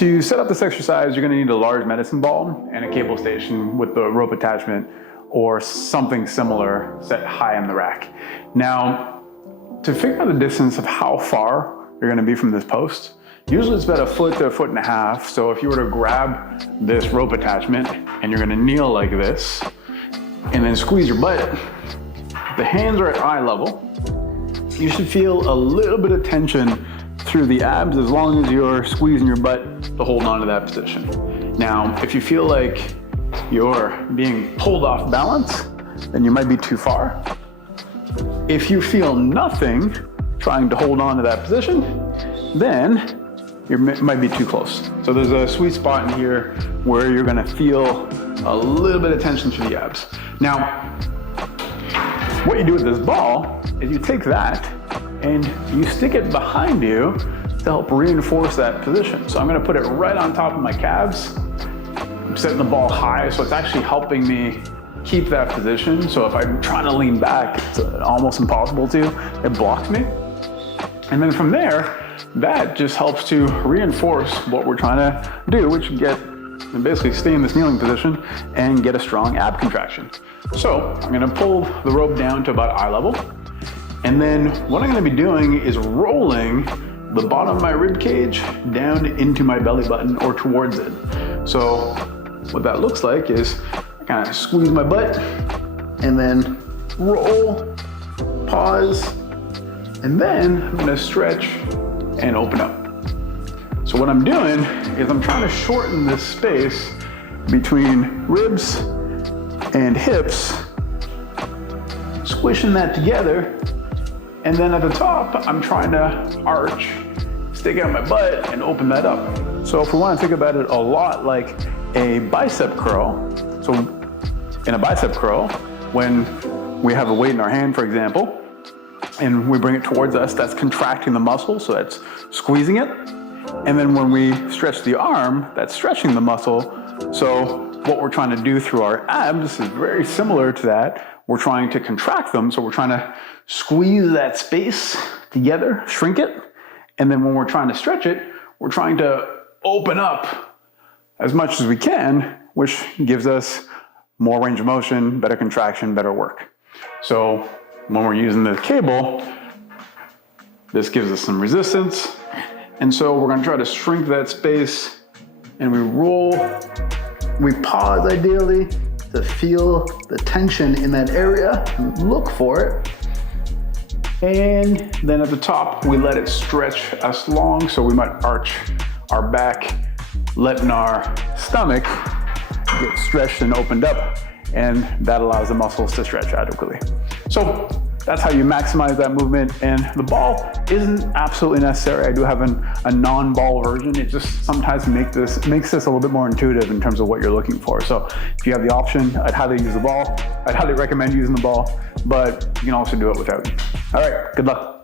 To set up this exercise, you're gonna need a large medicine ball and a cable station with the rope attachment or something similar set high in the rack. Now, to figure out the distance of how far you're gonna be from this post, usually it's about 1 foot to 1.5 feet. So if you were to grab this rope attachment and you're gonna kneel like this and then squeeze your butt, the hands are at eye level. You should feel a little bit of tension through the abs as long as you're squeezing your butt to hold on to that position. Now, if you feel like you're being pulled off balance, then you might be too far. If you feel nothing trying to hold on to that position, then you might be too close. So there's a sweet spot in here where you're gonna feel a little bit of tension through the abs. Now, what you do with this ball is you take that and you stick it behind you to help reinforce that position. So I'm gonna put it right on top of my calves. I'm setting the ball high, so it's actually helping me keep that position. So if I'm trying to lean back, it's almost impossible to, it blocks me. And then from there, that just helps to reinforce what we're trying to do, which basically stay in this kneeling position and get a strong ab contraction. So I'm gonna pull the rope down to about eye level. And then what I'm gonna be doing is rolling the bottom of my rib cage down into my belly button or towards it. So what that looks like is I kind of squeeze my butt and then roll, pause, and then I'm gonna stretch and open up. So what I'm doing is I'm trying to shorten this space between ribs and hips, squishing that together. And then at the top, I'm trying to arch, stick out my butt and open that up. So if we want to think about it a lot like a bicep curl, so in a bicep curl, when we have a weight in our hand, for example, and we bring it towards us, that's contracting the muscle, so that's squeezing it. And then when we stretch the arm, that's stretching the muscle. So what we're trying to do through our abs is very similar to that. We're trying to contract them, so we're trying to squeeze that space together, shrink it. And then when we're trying to stretch it, we're trying to open up as much as we can, which gives us more range of motion, better contraction, better work. So when we're using the cable, this gives us some resistance. And so we're gonna try to shrink that space and we roll, we pause ideally to feel the tension in that area, look for it. And then at the top, we let it stretch us long, so we might arch our back, letting our stomach get stretched and opened up, and that allows the muscles to stretch adequately. So that's how you maximize that movement, and the ball isn't absolutely necessary. I do have a non-ball version. It just sometimes makes this a little bit more intuitive in terms of what you're looking for. So if you have the option, I'd highly use the ball. I'd highly recommend using the ball, but you can also do it without. All right, good luck.